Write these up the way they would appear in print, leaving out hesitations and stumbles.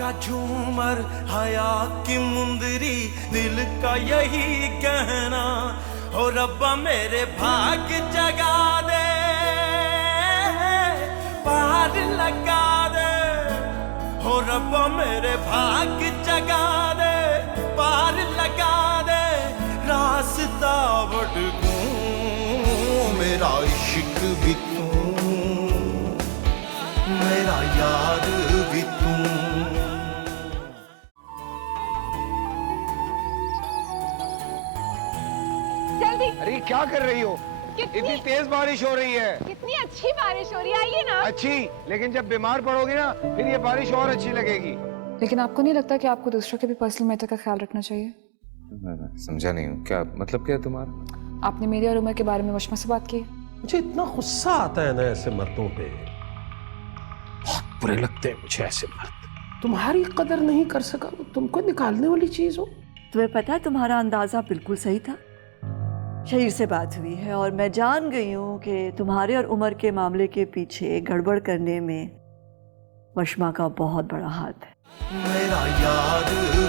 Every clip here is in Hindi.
का झूमर हया की मुंदरी, दिल का यही कहना, हो रब्बा मेरे भाग जगा दे, पार लगा दे, हो रब्बा मेरे भाग जगा दे, पार लगा दे, रास्ता भटकूं मेरा इश्क भी तू, मेरा यार भी तू। जल्दी। अरे क्या कर रही हो? इतनी तेज बारिश हो रही है। कितनी अच्छी बारिश हो रही है, आइए ना। अच्छी, लेकिन जब बीमार पड़ोगे ना फिर ये बारिश और अच्छी लगेगी। लेकिन आपको नहीं लगता कि आपको दूसरों के भी पर्सनल मैटर का ख्याल रखना चाहिए? मैं समझा नहीं हूँ, क्या मतलब क्या है तुम्हारा? आपने मेरी और उमर के बारे में वशमा से बात की? मुझे इतना गुस्सा आता है ना ऐसे मर्दों पे, बहुत बुरे लगते हैं मुझे ऐसे मर्द। तुम्हारी कदर नहीं कर सका वो तुमको निकालने वाली चीज हो। तुम्हें पता है तुम्हारा अंदाजा बिल्कुल सही था। शहीर से बात हुई है और मैं जान गई हूँ कि तुम्हारे और उमर के मामले के पीछे गड़बड़ करने में वशमा का बहुत बड़ा हाथ है। मेरा यार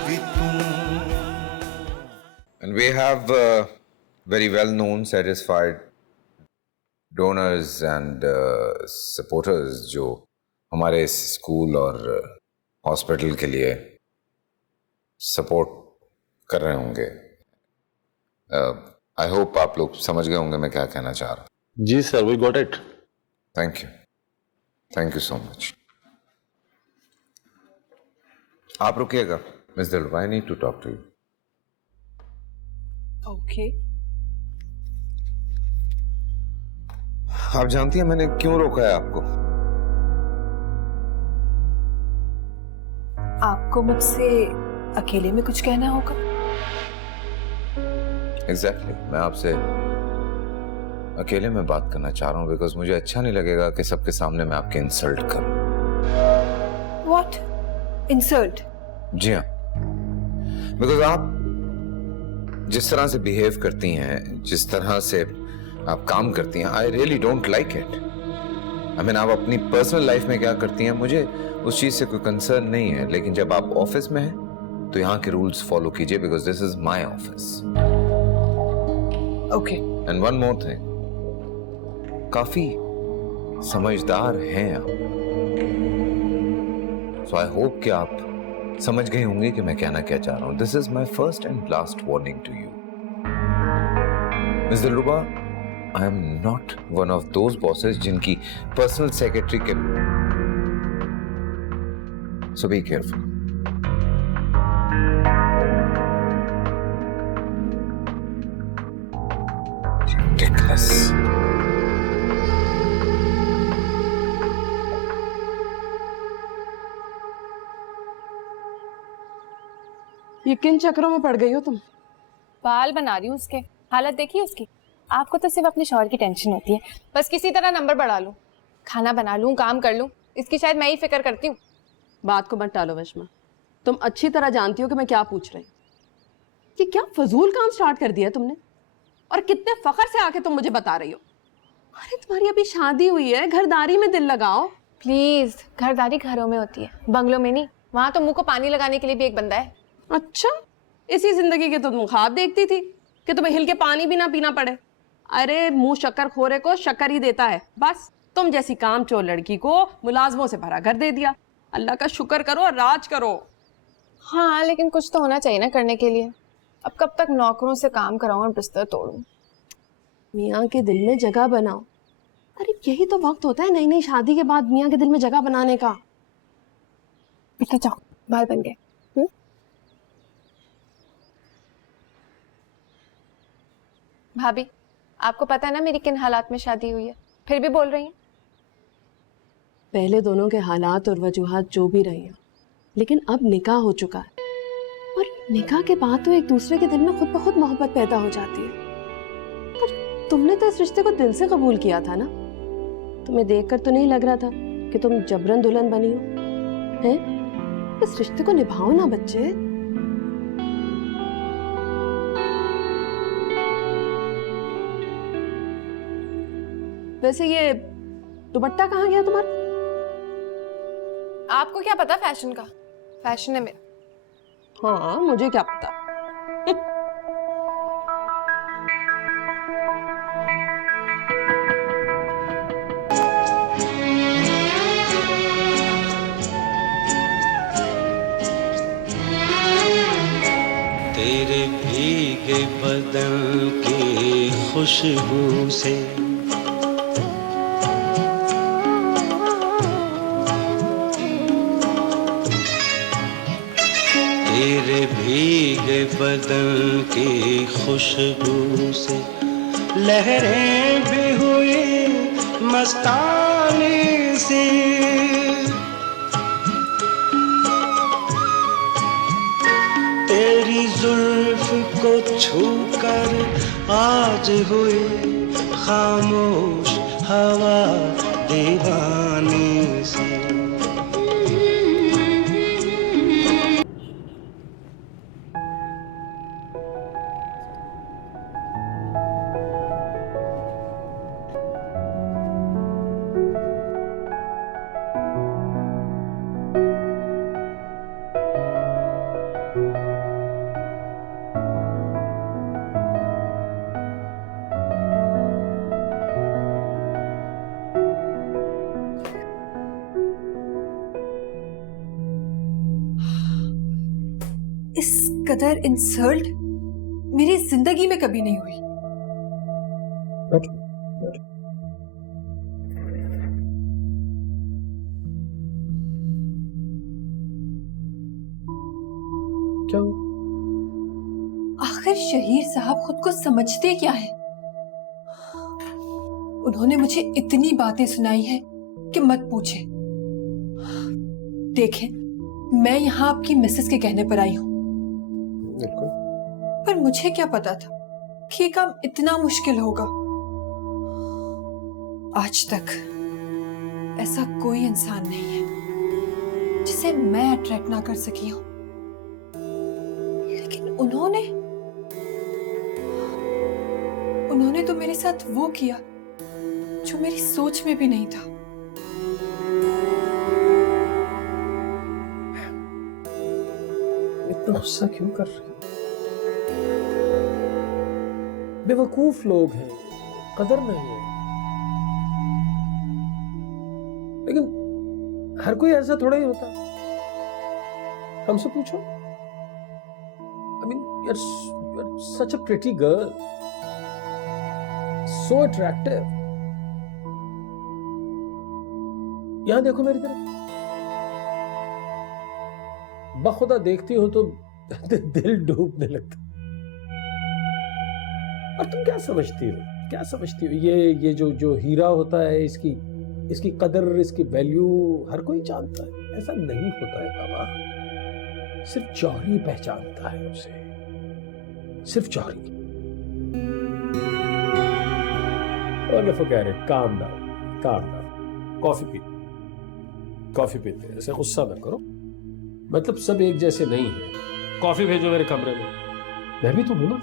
भी तू। And we have very well-known, satisfied donors and supporters जो हमारे स्कूल और हॉस्पिटल के लिए सपोर्ट कर रहे होंगे। आई होप आप लोग समझ गए होंगे मैं क्या कहना चाह रहा हूँ। जी sir, we got it. Thank you so much. आप रुकिएगा miss Dilruba, I need to talk to you. Okay. आप जानती हैं मैंने क्यों रोका है आपको? आपको मुझसे अकेले में कुछ कहना होगा? एग्जैक्टली, मैं आपसे अकेले में बात करना चाह रहा हूँ बिकॉज मुझे अच्छा नहीं लगेगा कि सबके सामने मैं आपके इंसल्ट करूं। What? Insult? जी हाँ, बिकॉज आप जिस तरह से बिहेव करती हैं, जिस तरह से आप काम करती हैं, I really don't like it. I mean, आप अपनी पर्सनल लाइफ में क्या करती हैं मुझे उस चीज से कोई कंसर्न नहीं है, लेकिन जब आप ऑफिस में हैं तो यहाँ के रूल्स फॉलो कीजिए because this is my office. Okay. And one more thing, काफी समझदार हैं आप, सो आई होप कि आप समझ गई होंगी कि मैं कहना क्या चाह रहा हूं। This is my first and last warning to you miss Dilruba. I am not one of those bosses जिनकी पर्सनल सेक्रेटरी के, सो बी केयरफुल। Ridiculous. ये किन चक्रों में पड़ गई हो तुम? बाल बना रही हूँ उसके, हालत देखिए उसकी। आपको तो सिर्फ अपने शौहर की टेंशन होती है, बस किसी तरह नंबर बढ़ा लूं, खाना बना लूं, काम कर लूं, इसकी शायद मैं ही फिक्र करती हूँ। बात को मत टालो वशमा, तुम अच्छी तरह जानती हो कि मैं क्या पूछ रही हूँ। ये क्या फजूल काम स्टार्ट कर दिया तुमने, और कितने फखर से आके तुम मुझे बता रही हो। अरे तुम्हारी अभी शादी हुई है, घरदारी में दिल लगाओ प्लीज। घरदारी घरों में होती है, बंगलों में नहीं। वहां तो मुंह को पानी लगाने के लिए भी एक बंदा है। अच्छा, इसी जिंदगी के तो तुम ख्वाब देखती थी कि तुम्हें हिल के पानी भी ना पीना पड़े। अरे मुंह शक्कर खोरे को शक्कर ही देता है। बस तुम जैसी काम चोर लड़की को मुलाजमों से भरा घर दे दिया। अल्लाह का शुक्र करो और राज करो। हाँ, लेकिन कुछ तो होना चाहिए ना करने के लिए। अब कब तक नौकरों से काम कराऊं और बिस्तर तोड़ूं? मियाँ के दिल में जगह बनाओ। अरे यही तो वक्त होता है नई नई शादी के बाद मियाँ के दिल में जगह बनाने का। बेटा जाओ, बाल बन गए। भाभी, आपको पता है ना मेरी किन हालात में शादी हुई है, फिर भी बोल रही हैं। पहले दोनों के हालात और वजूहात जो भी रहे हैं, लेकिन अब निकाह हो चुका है, और निकाह के बाद तो एक दूसरे के दिल में खुद ब खुद मोहब्बत पैदा हो जाती है। और तुमने तो इस रिश्ते को दिल से कबूल किया था ना। तुम्हें देखकर तो नहीं लग रहा था कि तुम जबरन दुल्हन बनी हो, हैं? इस रिश्ते को निभाओ ना बच्चे। वैसे ये दुपट्टा कहाँ गया तुम्हारा? आपको क्या पता फैशन का? फैशन है मेरा। हाँ, मुझे क्या पता। तेरे भीगे बदन की खुशबू से तेरे भीगे बदन की खुशबू से लहरें भी हुई मस्तानी सी तेरी जुल्फ को छूकर आज हुई खामोश हवा दीवानी सी। इस कदर इंसल्ट मेरी जिंदगी में कभी नहीं हुई। क्या? आखिर शहीर साहब खुद को समझते क्या है? उन्होंने मुझे इतनी बातें सुनाई है कि मत पूछे। देखें, मैं यहाँ आपकी मिसेस के कहने पर आई हूँ, पर मुझे क्या पता था कि ये काम इतना मुश्किल होगा। आज तक ऐसा कोई इंसान नहीं है जिसे मैं अट्रैक्ट ना कर सकी हूं, लेकिन उन्होंने तो मेरे साथ वो किया जो मेरी सोच में भी नहीं था। इतना गुस्सा क्यों कर रहे हो? बेवकूफ लोग हैं, कदर नहीं है। लेकिन हर कोई ऐसा थोड़ा ही होता। हमसे पूछो। I mean, you're such a pretty girl, so attractive. यहां देखो मेरी तरफ, बखुदा देखती हो तो दिल डूबने लगता। और तुम क्या समझती हो? क्या समझती हो? ये जो हीरा होता है, इसकी कदर, इसकी वैल्यू हर कोई जानता है। ऐसा नहीं होता है बाबा। सिर्फ जौहरी पहचानता है उसे, सिर्फ जौहरी। Okay, forget it, calm down. Coffee पीते, ऐसे गुस्सा ना करो। मतलब सब एक जैसे नहीं है। कॉफी भेजो मेरे कमरे में। मैं भी तो हूं ना।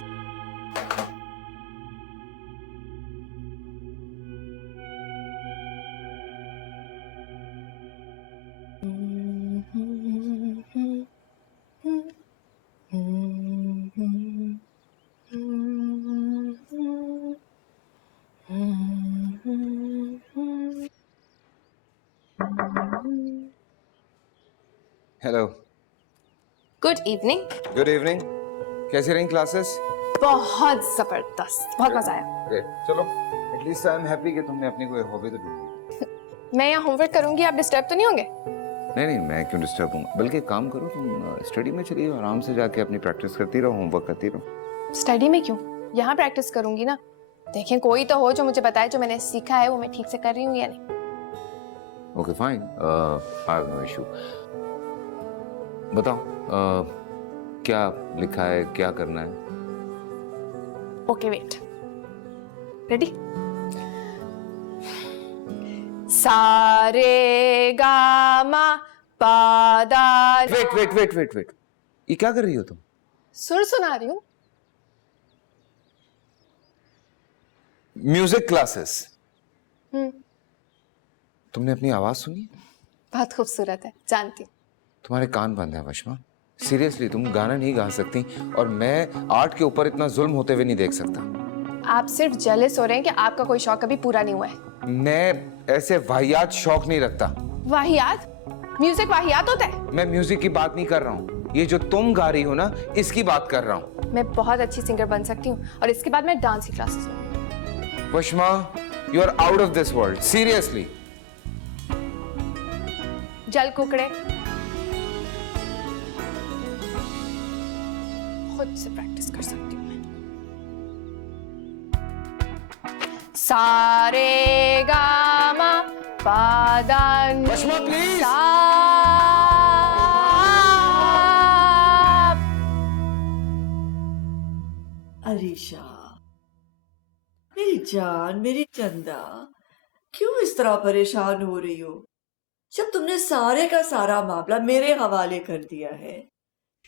Hello. Good evening. Good evening. कैसी रही क्लासेस? बहुत जबरदस्त, बहुत मजा आया। ग्रेट। चलो, एटलीस्ट आई एम हैप्पी कि तुमने अपनी कोई हॉबी तो ढूंढी। मैं यहाँ होमवर्क करूंगी, आप डिस्टर्ब तो नहीं होंगे? नहीं, मैं क्यों डिस्टर्ब हूँ? बल्कि काम करो, तुम स्टडी में चलिए, आराम से जाके अपनी प्रैक्टिस करती रहो, होमवर्क करती रहो। स्टडी में क्यों? यहाँ प्रैक्टिस करूंगी ना। देखें, कोई तो हो जो मुझे बताए जो मैंने सीखा है वो मैं ठीक से कर रही हूँ या नहीं। Okay fine, I have no issue. बताओ, क्या लिखा है, क्या करना है? Okay, wait. रेडी? सारे गामा पादा। वेट। ये क्या कर रही हो तुम? सुर सुना रही हूँ। Music classes? तुमने अपनी आवाज सुनी? बहुत खूबसूरत है, जानती हूँ। तुम्हारे कान बंद है वशमा। सीरियसली तुम गाना नहीं गा सकती और मैं आर्ट के ऊपर इतना जुल्म होते हुए नहीं देख सकता। आप सिर्फ जेलस हो रहे हैं कि आपका कोई शौक कभी पूरा नहीं हुआ है। मैं ऐसे वाहियात शौक नहीं रखता। वाहियात? म्यूजिक वाहियात होता है? मैं म्यूजिक की बात नहीं कर रहा हूँ, ये जो तुम गा रही हो ना इसकी बात कर रहा हूँ। मैं बहुत अच्छी सिंगर बन सकती हूँ और इसके बाद मैं डांस की क्लासेस लूंगी। Washma, you are out of this world, seriously. जल कुकड़े खुद से प्रैक्टिस कर सकती हूँ मैं। सारे गामा पादा नी वशमा, प्लीज। सा। अरीशा, मेरी जान, मेरी चंदा, क्यों इस तरह परेशान हो रही हो? जब तुमने सारे का सारा मामला मेरे हवाले कर दिया है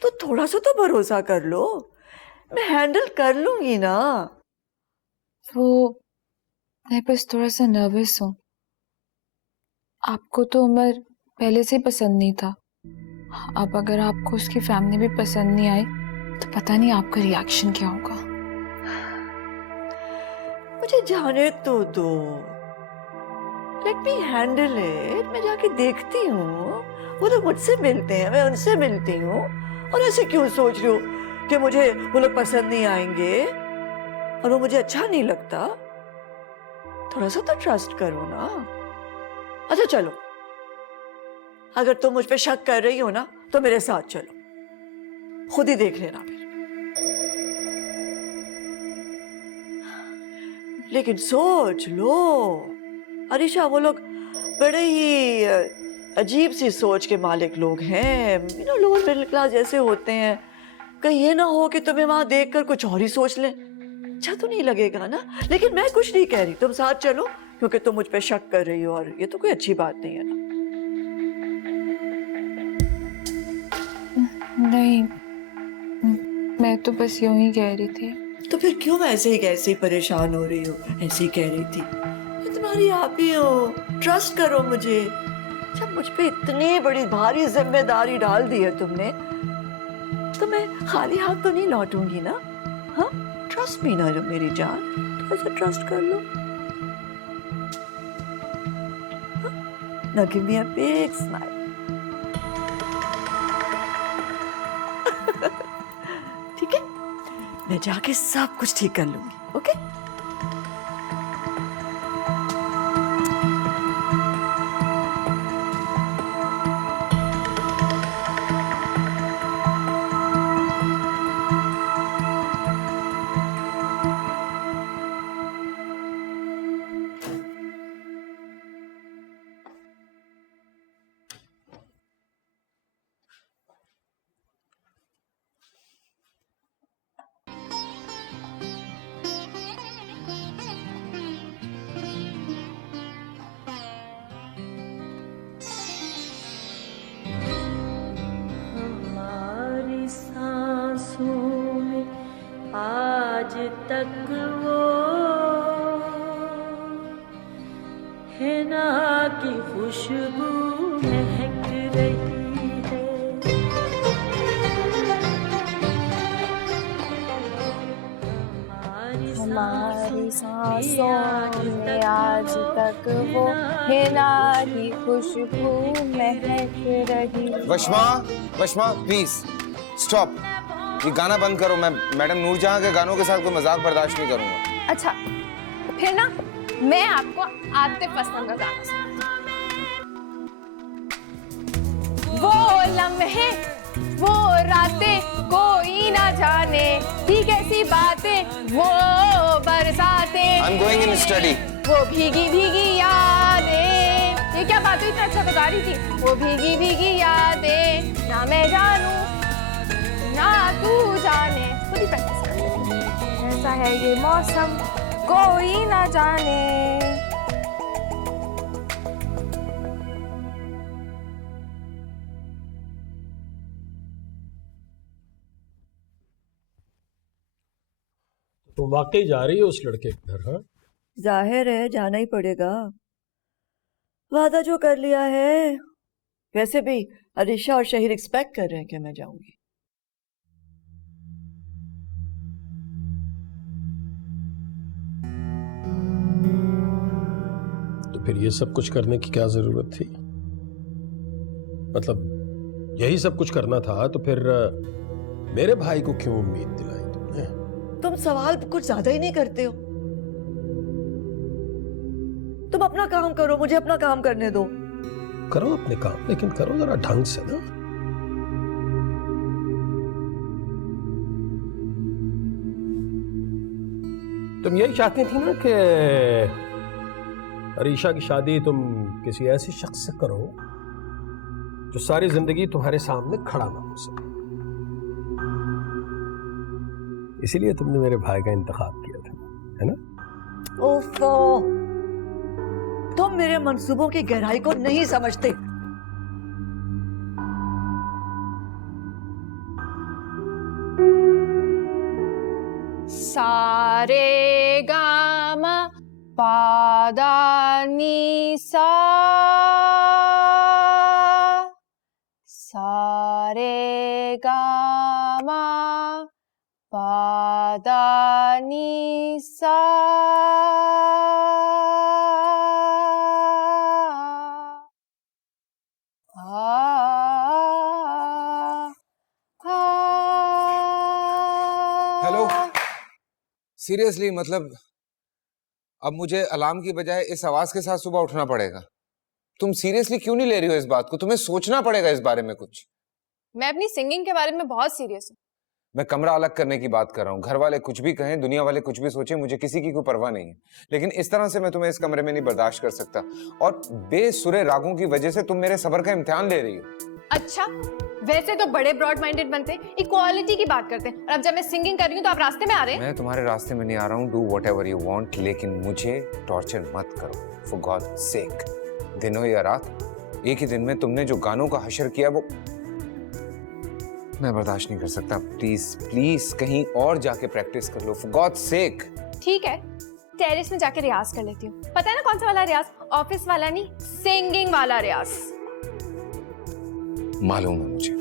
तो थोड़ा सा तो भरोसा कर लो, मैं हैंडल कर लूंगी ना। वो मैं बस थोड़ा सा नर्वस हूँ। आपको तो उमर पहले से ही पसंद नहीं था, अब अगर आपको उसकी फैमिली भी पसंद नहीं आई तो पता नहीं आपका रिएक्शन क्या होगा। मुझे जाने तो दो, लेट मी हैंडल इट। मैं जाके देखती हूँ, वो तो मुझसे मिलते हैं, मैं उनसे मिलती हूँ। और ऐसे क्यों सोच रही हो कि मुझे वो लोग पसंद नहीं आएंगे और वो मुझे अच्छा नहीं लगता? थोड़ा सा तो ट्रस्ट करो ना। अच्छा चलो, अगर तुम मुझ पे शक कर रही हो ना तो मेरे साथ चलो, खुद ही देख लेना फिर। लेकिन सोच लो अरीशा, वो लोग बड़े ही अजीब सी सोच के मालिक लोग हैं। लोअर मिडिल क्लास जैसे होते हैं। कहीं ये ना हो कि तुम्हें वहां देखकर कुछ और ही सोच लें, अच्छा तो नहीं लगेगा ना। लेकिन मैं कुछ नहीं कह रही, तुम साथ चलो क्योंकि तुम मुझ पे शक कर रही हो और ये तो कोई अच्छी बात नहीं है ना। नहीं, मैं तो बस यूं ही कह रही थी। तो फिर क्यों ऐसे ही परेशान हो रही हो? ऐसे ही कह रही थी, मैं तुम्हारी आप ही हो, ट्रस्ट करो मुझे। जब मुझ पे इतनी बड़ी भारी जिम्मेदारी डाल दी है तुमने तो मैं खाली हाथ तो नहीं लौटूंगी ना। हाँ, ट्रस्ट मी ना मेरी जान, थोड़ा सा ट्रस्ट कर लो। Now give me a big smile. ठीक है, मैं जाके सब कुछ ठीक कर लूंगी। ओके? आज तक वो है ना की खुशबू महक रही है। हमारी सांसों में आज तक वो है ना की खुशबू महक रही। वशमा, वशमा प्लीज स्टॉप, ये गाना बंद करो। मैं मैडम नूरजहां के गानों के साथ कोई मजाक बर्दाश्त नहीं करूंगा। अच्छा, फिर ना मैं आपको आतिफ असलम का गाना सुनाती हूँ। वो लम्हे, वो रातें कोई ना जाने, थी कैसी बातें वो बरसातें। I'm going in study. वो भीगी भीगी यादें। ये क्या बात हुई, इतना अच्छा तो गा रही थी। वो भीगी भीगी यादें, ना मैं जानूं ना तू जाने। खुद ही प्रैक्टिस कर लेती। ऐसा है ये मौसम कोई ना जाने। तो वाकई जा रही है उस लड़के के घर? हाँ, जाहिर है जाना ही पड़ेगा, वादा जो कर लिया है वैसे भी अरीशा और शहीर एक्सपेक्ट कर रहे हैं कि मैं जाऊंगी। तो फिर ये सब कुछ करने की क्या जरूरत थी? मतलब यही सब कुछ करना था तो फिर मेरे भाई को क्यों उम्मीद दिलाई तुमने? तुम सवाल कुछ ज्यादा ही नहीं करते हो। तुम अपना काम करो, मुझे अपना काम करने दो। करो अपने काम, लेकिन करो जरा ढंग से ना। तुम यही चाहती थी ना कि अरीशा की शादी तुम किसी ऐसी शख्स से करो जो सारी जिंदगी तुम्हारे सामने खड़ा ना हो सके। इसीलिए तुमने मेरे भाई का इंतखाब किया था, है ना? ओफो, तुम मेरे मंसूबों की गहराई को नहीं समझते। सारे गाम पादा नी सा, सारे गामा पादा नी सा। हेलो, सीरियसली मतलब अब मुझे अलार्म की बजाय इस आवाज के साथ सुबह उठना पड़ेगा? तुम सीरियसली क्यों नहीं ले रही हो इस बात को? तुम्हें सोचना पड़ेगा इस बारे में कुछ। मैं अपनी सिंगिंग के बारे में बहुत सीरियस हूँ। मैं कमरा अलग करने की बात कर रहा हूँ। घर वाले कुछ भी कहें, दुनिया वाले कुछ भी सोचें, मुझे किसी की कोई परवाह नहीं है, लेकिन इस तरह से मैं तुम्हें इस कमरे में नहीं बर्दाश्त कर सकता। और बेसुरे रागों की वजह से तुम मेरे सब्र का इम्तिहान ले रही हो। अच्छा, वैसे तो बड़े ब्रॉड माइंडेड बनते, इक्वालिटी की बात करते हैं, और अब जब मैं सिंगिंग कर रही हूँ तो आप रास्ते में आ रहे हैं। मैं तुम्हारे रास्ते में नहीं आ रहा हूँ। डू व्हाटएवर यू वांट, लेकिन मुझे टॉर्चर मत करो, फॉर गॉड सेक। दिन हो या रात, एक ही दिन में तुमने जो गानों का हशर किया वो मैं बर्दाश्त नहीं कर सकता। प्लीज प्लीज कहीं और जाके प्रैक्टिस कर लो, फॉर गॉड सेक। ठीक है, टेरेस में जाके रियाज कर लेती हूँ। पता है ना कौन सा वाला रियाज? ऑफिस वाला नहीं, सिंगिंग वाला रियाज। मालूम है मुझे।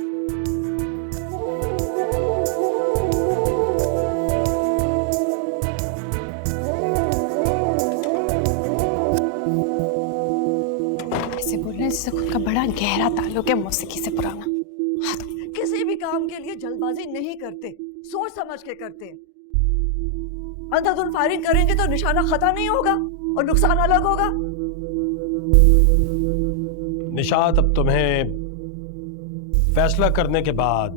ऐसे बोल रहे हैं जैसे खुद का बड़ा गहरा ताल्लुक है मौसीकी से पुराना। किसी भी काम के लिए जल्दबाजी नहीं करते, सोच समझ के करते। अंधाधुंध फायरिंग करेंगे तो निशाना खता नहीं होगा और नुकसान अलग होगा। निशात, अब तुम्हें फैसला करने के बाद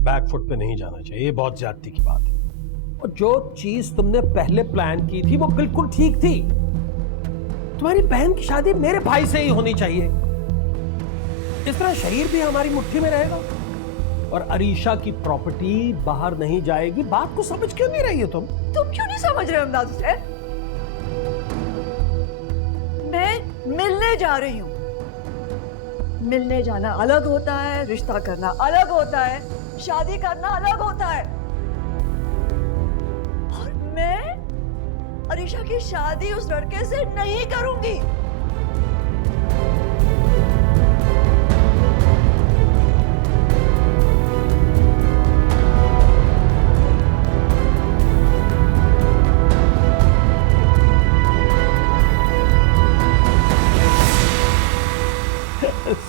बैकफुट पे नहीं जाना चाहिए, बहुत ज्यादती की बात है। और जो चीज तुमने पहले प्लान की थी वो बिल्कुल ठीक थी। तुम्हारी बहन की शादी मेरे भाई से ही होनी चाहिए। इस तरह शहीर भी हमारी मुट्ठी में रहेगा और अरीशा की प्रॉपर्टी बाहर नहीं जाएगी। बात को समझ क्यों नहीं रही हो तुम? तुम क्यों नहीं समझ रहे हो इमदाद हुसैन? मैं मिलने जा रही हूँ। मिलने जाना अलग होता है, रिश्ता करना अलग होता है, शादी करना अलग होता है। और मैं अरीशा की शादी उस लड़के से नहीं करूंगी।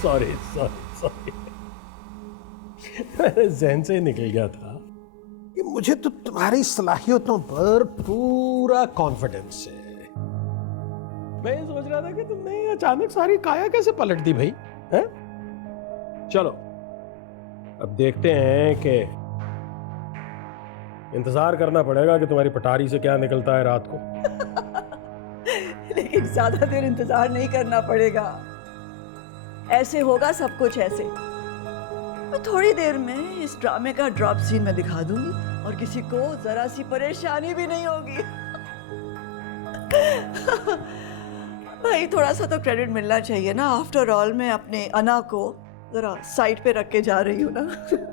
सॉरी सॉरी सॉरी, मेरे जहन से निकल गया था कि मुझे तो तुम्हारी सलाहियतों पर पूरा कॉन्फिडेंस है। मैं ये सोच रहा था कि तुमने अचानक सारी काया कैसे पलट दी भाई, हैं? चलो अब देखते हैं कि इंतजार करना पड़ेगा कि तुम्हारी पटारी से क्या निकलता है रात को। लेकिन ज्यादा देर इंतजार नहीं करना पड़ेगा। ऐसे होगा सब कुछ ऐसे। मैं थोड़ी देर में इस ड्रामे का ड्रॉप सीन में दिखा दूंगी और किसी को जरा सी परेशानी भी नहीं होगी। भाई थोड़ा सा तो क्रेडिट मिलना चाहिए ना। आफ्टर ऑल मैं अपने अना को जरा साइड पे रख के जा रही हूँ ना।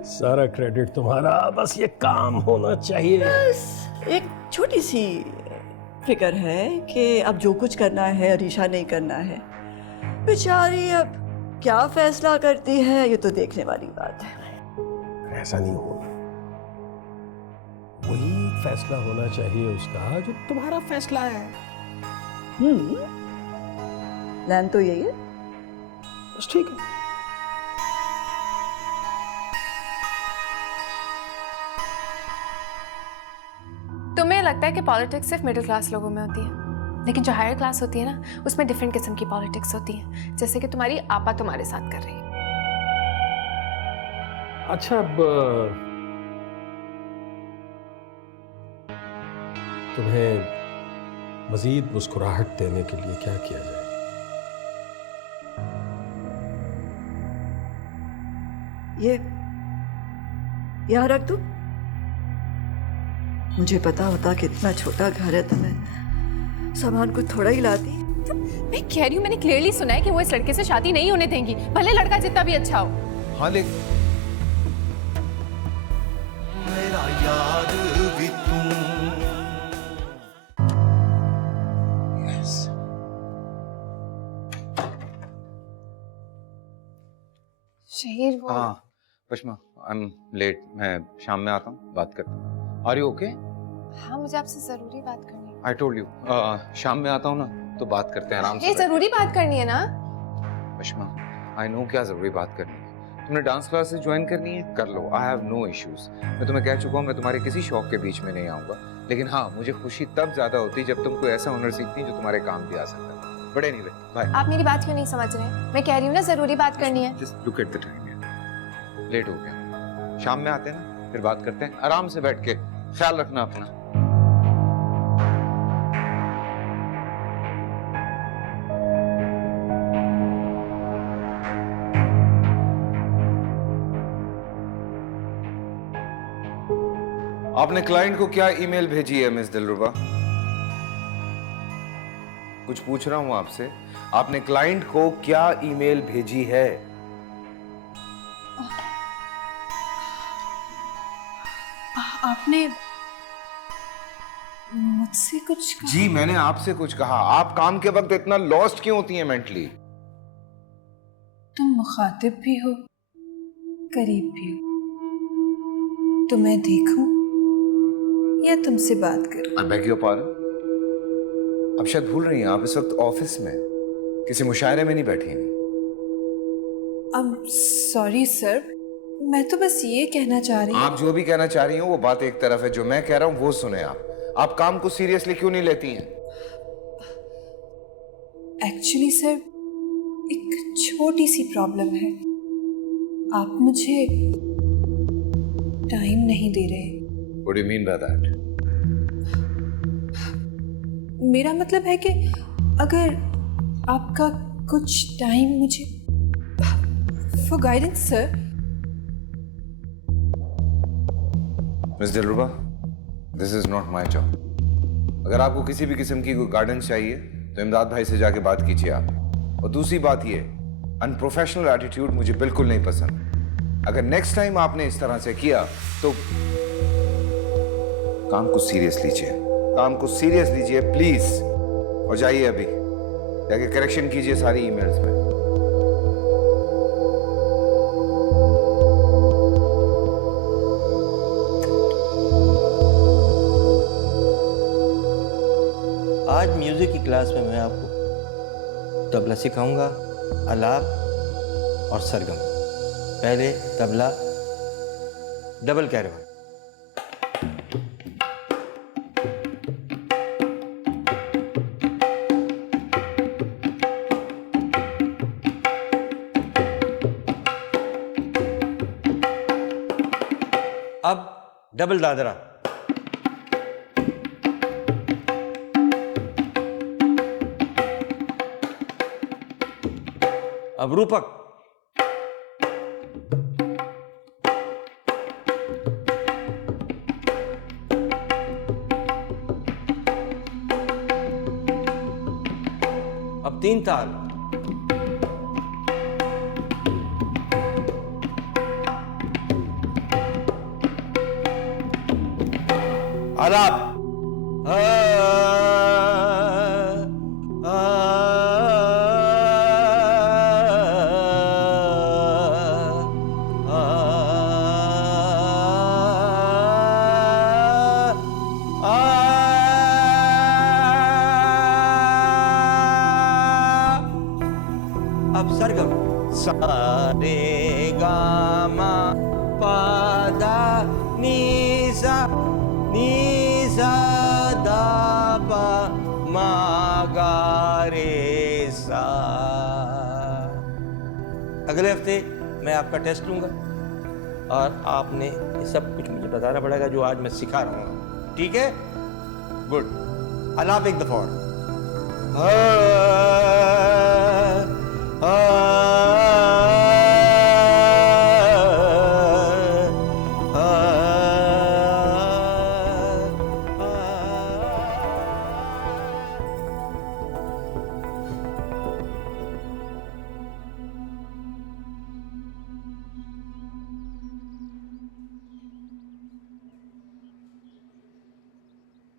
सारा क्रेडिट तुम्हारा, बस ये काम होना चाहिए। बस एक छोटी सी फिक्र है कि अब जो कुछ करना है अरीशा नहीं करना है। बेचारी अब क्या फैसला करती है ये तो देखने वाली बात है। ऐसा नहीं होगा, वही फैसला होना चाहिए उसका जो तुम्हारा फैसला है। प्लान तो यही है। बस ठीक है। तुम्हें लगता है कि पॉलिटिक्स सिर्फ मिडिल क्लास लोगों में होती है, लेकिन जो हायर क्लास होती है ना, उसमें डिफरेंट किस्म की पॉलिटिक्स होती है, जैसे कि तुम्हारी आपा तुम्हारे साथ कर रही है। अच्छा, अब तुम्हें मजीद मुस्कुराहट देने के लिए क्या किया जाए? ये यहाँ रख दूं? मुझे पता होता कि इतना छोटा घर है तो मैं सामान को थोड़ा ही लाती। मैं कह रही हूँ, मैंने क्लियरली सुना है कि वो इस लड़के से शादी नहीं होने देंगी, भले लड़का जितना भी अच्छा हो। हाँ, लेकिन मेरा यार भी तू। शहीर वो हाँ पश्मा, आई एम लेट, मैं शाम में आता हूँ, बात करते हैं। Are you okay? हाँ, मुझे आपसे जरूरी बात करनी है। आई टोल्ड यू, शाम में आता हूँ ना तो बात करते हैं आराम से। ये जरूरी बात करनी है ना? पश्मा, आई नो क्या जरूरी बात करनी है। तुमने डांस क्लासेस ज्वाइन करनी है, कर लो, आई हैव नो इश्यूज। मैं तुम्हें कह चुका हूँ मैं तुम्हारे किसी शौक के बीच में नहीं आऊंगा, लेकिन हाँ, मुझे खुशी तब ज्यादा होती जब तुम कोई ऐसा हुनर सीखती जो तुम्हारे काम भी आ सकता है। But anyway, bye. आप मेरी बात क्यों नहीं समझ रहे हैं? मैं कह रही हूँ ना, जरूरी बात करनी है। Just look at the time, late हो गया। शाम में आते हैं ना, फिर बात करते हैं आराम से बैठ के। ख्याल रखना अपना। आपने क्लाइंट को क्या ईमेल भेजी है मिस दिलरुबा? कुछ पूछ रहा हूं आपसे, आपने क्लाइंट को क्या ईमेल भेजी है? आपने मुझसे कुछ कहा? जी, मैंने आपसे कुछ कहा। आप काम के वक्त इतना लॉस्ट क्यों होती हैं मेंटली? तुम मुखातिब भी हो, करीब भी हो, तो मैं देखूं या तुमसे बात करूं? I beg your pardon. आप शायद भूल रही हैं, आप इस वक्त ऑफिस में किसी मुशायरे में नहीं बैठी हैं। सॉरी सर, मैं तो बस ये कहना चाह रही हूँ। आप जो भी कहना चाह रही हो वो बात एक तरफ है, जो मैं कह रहा हूँ वो सुने आप काम को सीरियसली क्यों नहीं लेती हैं? एक्चुअली सर, एक छोटी सी प्रॉब्लम है। आप मुझे टाइम नहीं दे रहे। What do you mean by that? मेरा मतलब है कि अगर आपका कुछ टाइम मुझे for guidance sir. Miss Dilruba, this is not my job. अगर आपको किसी भी किस्म की कोई गाइडेंस चाहिए तो इमदाद भाई से जाके बात कीजिए आप। और दूसरी बात ये, अनप्रोफेशनल एटीट्यूड मुझे बिल्कुल नहीं पसंद। अगर नेक्स्ट टाइम आपने इस तरह से किया तो काम को सीरियस लीजिए, काम को सीरियस लीजिए प्लीज। और जाइए अभी जाके करेक्शन कीजिए सारी ईमेल्स में। आज म्यूजिक की क्लास में मैं आपको तबला सिखाऊंगा, आलाप और सरगम। पहले तबला, डबल कैरवान। अब डबल दादरा। अब रूपक। अब तीन ताल। आलाप। सा रे गा मा पा दा नी सा दा पा मा गा रे सा। अगले हफ्ते मैं आपका टेस्ट लूंगा और आपने ये सब कुछ मुझे बताना पड़ेगा जो आज मैं सिखा रहा हूँ, ठीक है? गुड। अल्लाह एक दफा और।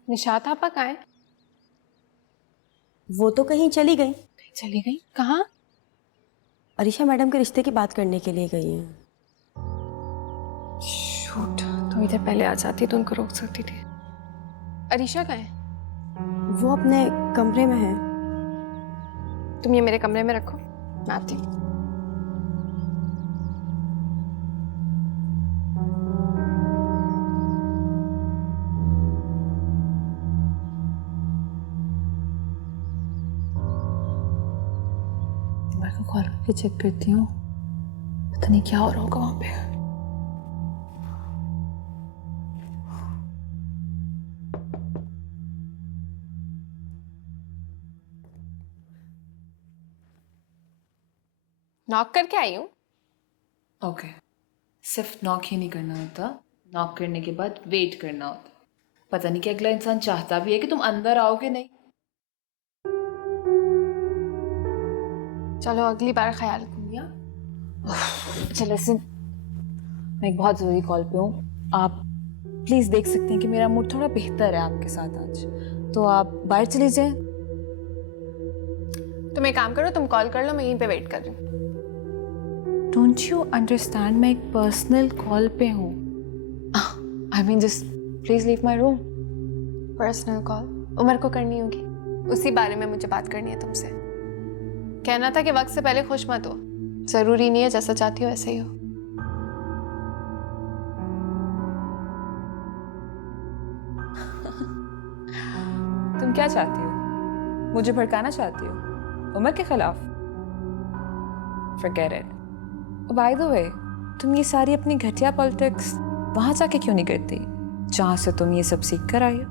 निशात आपा कहाँ है? वो तो कहीं चली गई। चली गई? कहाँ? अरीशा मैडम के रिश्ते की बात करने के लिए गई हैं। शूट, तुम इधर पहले आ जाती तो उनको रोक सकती थी। अरीशा कहाँ है? वो अपने कमरे में है। तुम ये मेरे कमरे में रखो, मैं आती हूँ। कॉल करके चेक करती हूँ, पता नहीं क्या हो रहा होगा वहां पे। नॉक करके आई हूँ। ओके, सिर्फ नॉक ही नहीं करना होता, नॉक करने के बाद वेट करना होता। पता नहीं कि अगला इंसान चाहता भी है कि तुम अंदर आओगे नहीं। चलो अगली बार ख्याल रखूंगी। चलो सुन, मैं एक बहुत ज़रूरी कॉल पे हूँ। आप प्लीज़ देख सकते हैं कि मेरा मूड थोड़ा बेहतर है आपके साथ आज, तो आप बाहर चले जाएं। तुम एक काम करो, तुम कॉल कर लो, मैं यहीं पे वेट कर रही हूँ। डोंट यू अंडरस्टैंड, मैं एक पर्सनल कॉल पे हूँ। I mean just please leave my room. Personal call Umar को करनी होगी, उसी बारे में मुझे बात करनी है तुमसे। कहना था कि वक्त से पहले खुश मत हो, जरूरी नहीं है जैसा चाहती हो ऐसे ही हो। तुम क्या चाहती हो? मुझे भड़काना चाहती हो उमर के खिलाफ? Forget it. By the way, तुम ये सारी अपनी घटिया पॉलिटिक्स वहां जाके क्यों नहीं करती जहां से तुम ये सब सीख कर आई हो?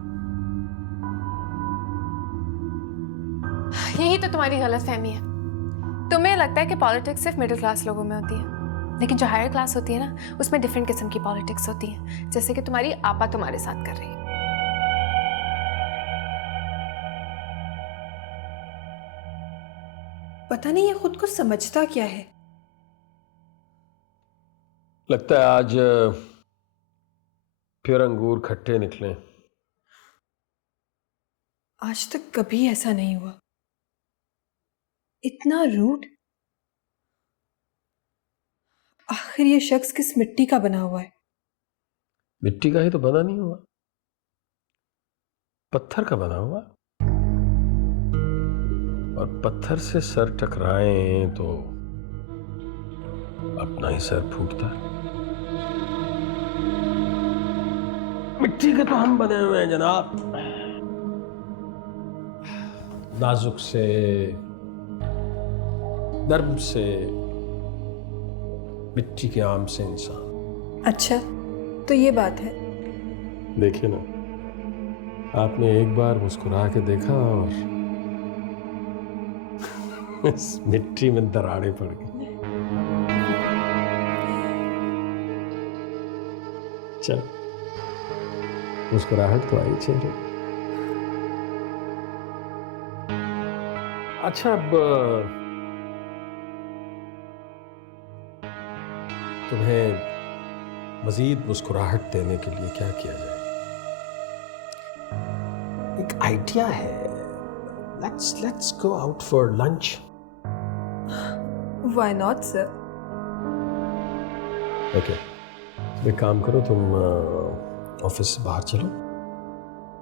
यही तो तुम्हारी गलतफहमी है। तुम्हें लगता है कि पॉलिटिक्स सिर्फ मिडिल क्लास लोगों में होती है, लेकिन जो हायर क्लास होती है ना, उसमें डिफरेंट किस्म की पॉलिटिक्स होती है, जैसे कि तुम्हारी आपा तुम्हारे साथ कर रही है। पता नहीं ये खुद को समझता क्या है। लगता है आज फिर अंगूर खट्टे निकले। आज तक कभी ऐसा नहीं हुआ। इतना रूड। आखिर ये शख्स किस मिट्टी का बना हुआ है? मिट्टी का ही तो बना नहीं हुआ, पत्थर का बना हुआ। और पत्थर से सर टकराए तो अपना ही सर फूटता है। मिट्टी के तो हम बने हुए हैं जनाब, नाजुक से, नर्म से, मिट्टी के आम से इंसान। अच्छा, तो ये बात है। देखिए ना, आपने एक बार मुस्कुरा के देखा और इस मिट्टी में दरारें पड़ गई। चल, मुस्कुराहट तो आई चेहरे। अच्छा, अब तुम्हें मजीद मुस्कुराहट देने के लिए क्या किया जाए? एक आइडिया है। Let's go out for lunch. Why not, sir? Okay, एक काम करो, तुम ऑफिस से बाहर चलो,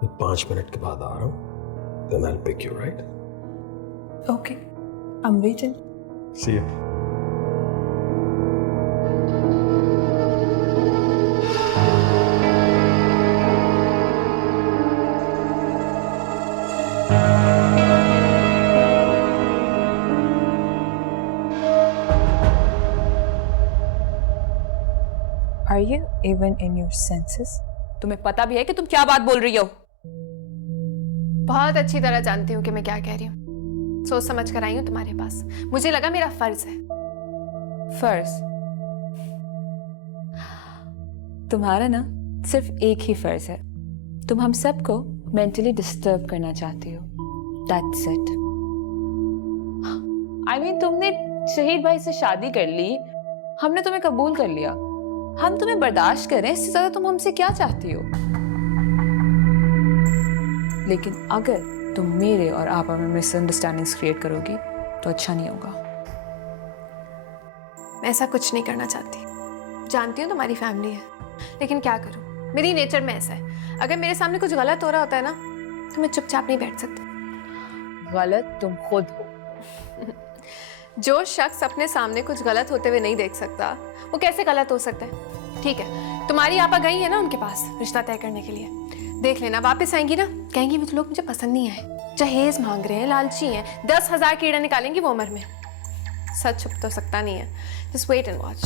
मैं 5 मिनट के बाद आ रहा हूँ। Then I'll pick you, right? Okay, I'm waiting. See you. Are you even in your senses? तुम्हें पता भी है कि तुम क्या बात बोल रही हो? बहुत अच्छी तरह जानती हूँ कि मैं क्या कह रही हूँ। सोच समझ कर आई हूँ तुम्हारे पास। मुझे लगा मेरा फर्ज है। फर्ज? तुम्हारा ना सिर्फ एक ही फर्ज है। तुम हम सबको मेंटली डिस्टर्ब करना चाहती हो। That's it. I mean, तुमने शहीद भाई से शादी कर ली, हमने तुम्हें कबूल कर लिया, हम तुम्हें बर्दाश्त करें, इससे ज्यादा तुम हमसे क्या चाहती हो? लेकिन अगर तुम मेरे और आपा में मिसअंडरस्टैंडिंग्स क्रिएट करोगी तो अच्छा नहीं होगा। मैं ऐसा कुछ नहीं करना चाहती। जानती हूँ तुम्हारी फैमिली है, लेकिन क्या करूँ, मेरी नेचर में ऐसा है। अगर मेरे सामने कुछ गलत हो रहा होता है ना, तो मैं चुपचाप नहीं बैठ सकती। गलत तुम खुद हो। जो शख्स अपने सामने कुछ गलत होते हुए नहीं देख सकता, वो कैसे गलत हो सकता है? ठीक है, तुम्हारी आपा गई है ना उनके पास रिश्ता तय करने के लिए। देख लेना, वापस आएंगी ना, कहेंगी मुझे लोग मुझे पसंद नहीं आए, जहेज मांग रहे हैं, लालची हैं, 10,000 कीड़े निकालेंगी वो उम्र में। सच छुप तो सकता नहीं है। Just wait and watch.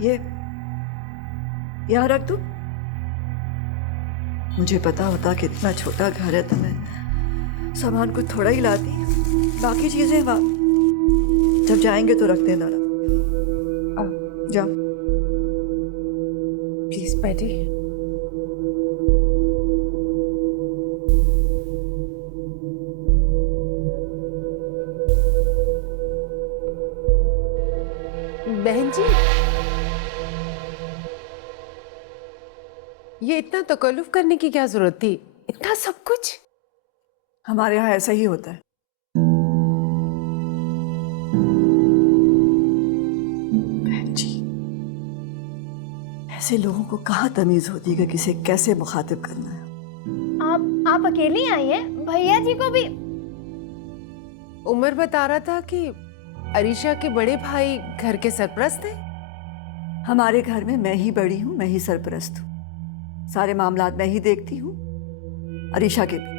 ये यहाँ रख दूं? मुझे पता होता कि इतना छोटा घर है तो मैं सामान कुछ थोड़ा ही लाती, बाकी चीजें जब जाएंगे तो रख देना ना। जाओ प्लीज बैठी। बहन जी, ये इतना तकल्लुफ करने की क्या जरूरत थी? इतना सब कुछ हमारे यहाँ ऐसा ही होता है। बहन जी, ऐसे लोगों को कहाँ तमीज होती है कि किसे कैसे मुखातिब करना है। आप अकेली आई हैं? भैया जी को भी? उमर बता रहा था कि अरीशा के बड़े भाई घर के सरपरस्त हैं। हमारे घर में मैं ही बड़ी हूँ, मैं ही सरपरस्त हूँ, सारे मामलात मैं ही देखती हूँ, अरीशा के भी।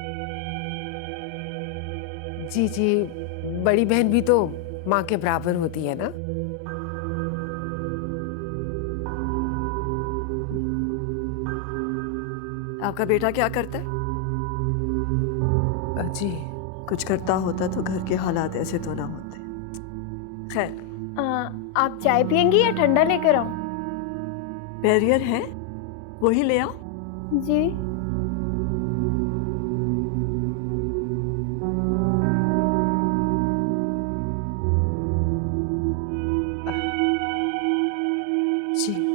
जी जी, बड़ी बहन भी तो माँ के बराबर होती है ना। आपका बेटा क्या करता है? जी, कुछ करता होता तो घर के हालात ऐसे तो ना होते। खैर, आप चाय पियेंगी या ठंडा लेकर आऊं? बैरियर है, वही ले आओ। जी। जी।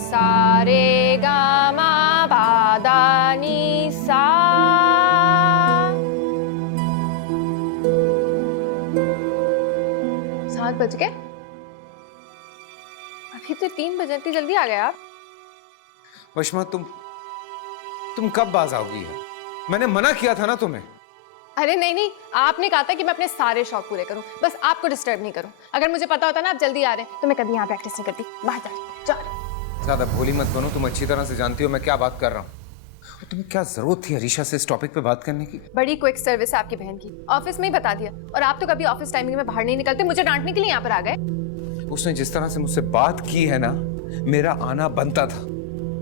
सारे गामा पादानी सा। 7 बज गए। अभी तो 3 बजे, इतनी जल्दी आ गए आप? वशमा तुम कब बाज आओगी? है मैंने मना किया था ना तुम्हें। अरे नहीं नहीं, आपने कहा था कि मैं अपने सारे शौक पूरे करूं, बस आपको डिस्टर्ब नहीं करूं। अगर मुझे पता होता ना आप जल्दी आ रहे हैं तो मैं कभी यहाँ प्रैक्टिस नहीं करती। बाहर जा रही। ज्यादा भोली मत बनो, तुम अच्छी तरह से जानती हो मैं क्या बात कर रहा हूँ। तुम्हें क्या जरूरत थी अरीशा से इस टॉपिक पे बात करने की? बड़ी क्विक सर्विस है आपकी बहन की, ऑफिस में ही बता दिया। और आप तो कभी ऑफिस टाइमिंग में बाहर नहीं निकलते, मुझे डांटने के लिए यहाँ पर आ गए। उसने जिस तरह से मुझसे बात की है ना, मेरा आना बनता था।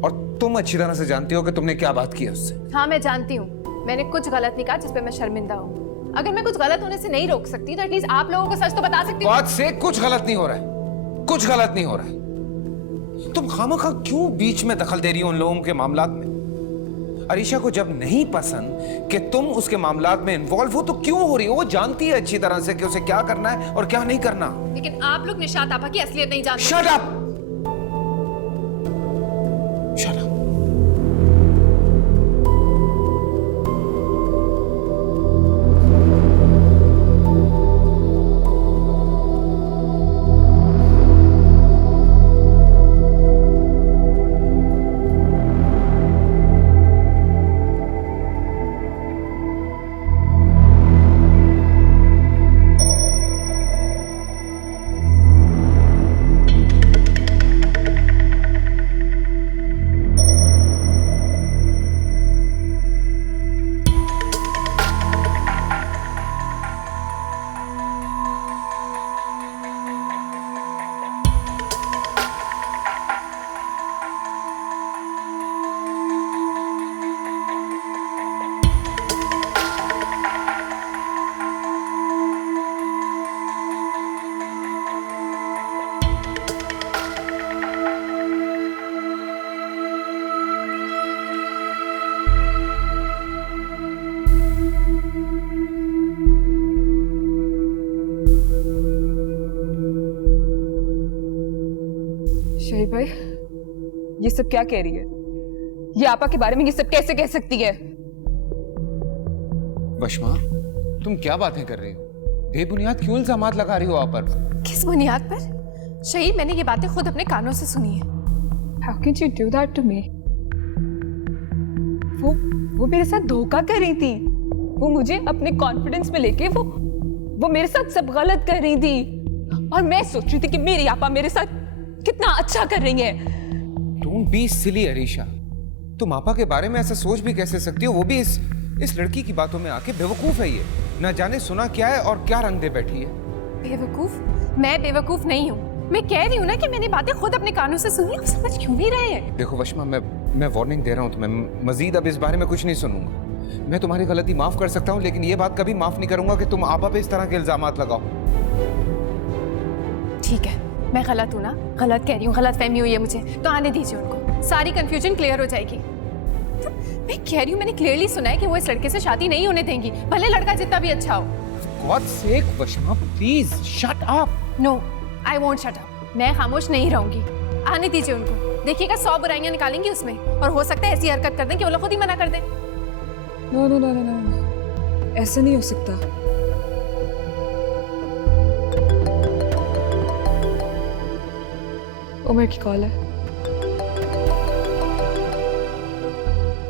और तुम अच्छी तरह से जानती हो कि तुमने क्या बात की है उससे। हाँ मैं जानती हूँ, मैंने कुछ गलत नहीं कहा जिस पे मैं शर्मिंदा हूँ। अगर मैं कुछ गलत होने से नहीं रोक सकती तो एटलीस्ट आप लोगों को सच तो बता सकती हूँ। बात से कुछ गलत नहीं हो रहा है, कुछ गलत नहीं हो रहा है। तुम खामखा क्यों बीच में दखल दे रही हो उन लोगों के मामलात में? अरीशा को जब नहीं पसंद कि तुम उसके मामलात में इन्वॉल्व हो तो क्यों हो रही हो? वो जानती है अच्छी तरह से कि उसे क्या करना है और क्या नहीं करना। लेकिन आप लोग निशात आपा की असलियत नहीं जानते। Shut up! Shut up! शहीद भाई, ये सब क्या कह रही है? ये आपा के बारे में ये सब कैसे कह सकती है? वशमा, तुम क्या बातें कर रही हो? बेबुनियाद क्यों इल्जामात लगा रही हो आप पर? किस बुनियाद पर? शहीद, मैंने ये बातें खुद अपने कानों से सुनी है। How can you do that to me? वो मेरे साथ धोखा कर रही थी। वो मुझे अपने कॉन्फिडेंस में लेके वो मेरे साथ सब गलत कर रही थी। और मैं सोच रही थी कि मेरी आपा मेरे साथ कितना अच्छा कर रही है। Don't be silly Arisha. तुम आपा के बारे में ऐसा सोच भी कैसे सकती हो? वो भी इस लड़की की बातों में आके। बेवकूफ है ये, ना जाने सुना क्या है और क्या रंग दे बैठी है। बेवकूफ? मैं बेवकूफ नहीं हूँ। मैं कह रही हूँ ना कि मैंने बातें खुद अपने कानों से सुनी। आप समझ क्यों नहीं रहे हैं? देखो वशमा, मैं वार्निंग दे रहा हूँ तुम्हें, मजीद अब इस बारे में कुछ नहीं सुनूंगा। मैं तुम्हारी गलती माफ कर सकता हूँ, लेकिन ये बात कभी माफ नहीं करूंगा कि तुम आपा पे इस तरह के इल्जामात लगाओ। ठीक है, मैं गलत हूँ ना, गलत कह रही हूँ, गलत फहमी हुई है मुझे, तो आने दीजिए उनको, सारी कंफ्यूजन क्लियर हो जाएगी। तो मैं कह रही हूँ, मैंने क्लियरली सुना है कि वो इस लड़के से शादी नहीं होने देंगी, भले लड़का जितना भी अच्छा हो। God's sake, Washma, please shut up. No, I won't shut up. मैं खामोश नहीं रहूंगी। आने दीजिए उनको, देखिएगा 100 बुराइयां निकालेंगी उसमें, और हो सकता है ऐसी हरकत कर दें कि वो लोग खुद ही मना कर दें। No no no no no, ऐसा नहीं हो सकता। उमर की कॉल है।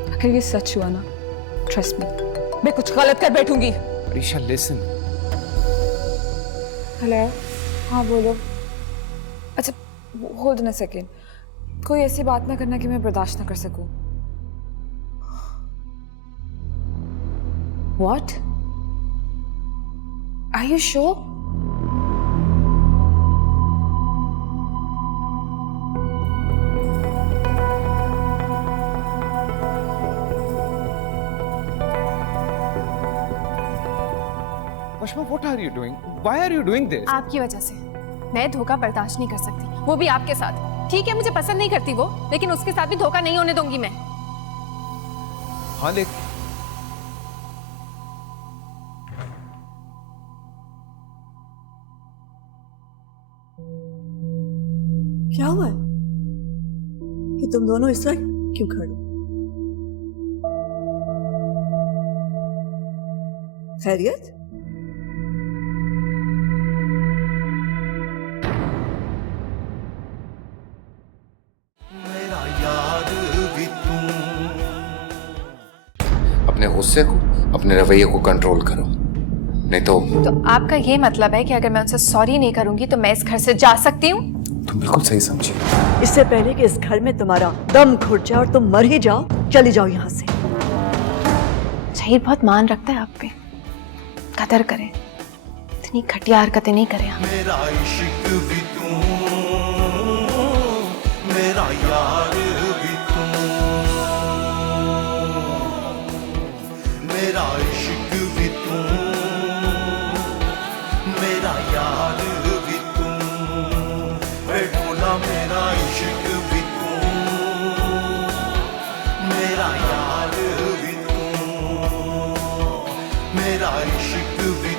अगर ये सच हुआ ना, ट्रस्ट मी, मैं कुछ गलत कर बैठूंगी। अरीशा लिसन। हेलो, हाँ बोलो। अच्छा, होल्ड ऑन अ सेकेंड। कोई ऐसी बात ना करना कि मैं बर्दाश्त ना कर सकूं। What? Are you sure? वशमा, what are you doing? Why are you doing this? आपकी वजह से मैं धोखा बर्दाश्त नहीं कर सकती, वो भी आपके साथ। ठीक है, मुझे पसंद नहीं करती वो, लेकिन उसके साथ भी धोखा नहीं होने दूंगी मैं। हाँ, लेकिन क्या हुआ है कि तुम दोनों इस तरह क्यों खड़े? खैरियत? गुस्से को, अपने रवैये को कंट्रोल करो, नहीं तो आपका ये मतलब है कि अगर मैं उनसे सॉरी नहीं करूंगी तो मैं इस घर से जा सकती हूँ? तुम बिल्कुल सही समझी। इससे पहले कि इस घर में तुम्हारा दम घुट जाए और तुम मर ही जाओ, चली जाओ यहाँ से। शहीर बहुत मान रखता है आप पे, कदर करें, इतनी घटिया हरकतें नहीं करें आप। मेरा इश्क भी तू, मेरा यार भी तू, मेरा इश्क भी तू, मेरा यार भी तू, ढोला मेरा इश्क भी तू, मेरा यार भी तू, मेरा इश्क भी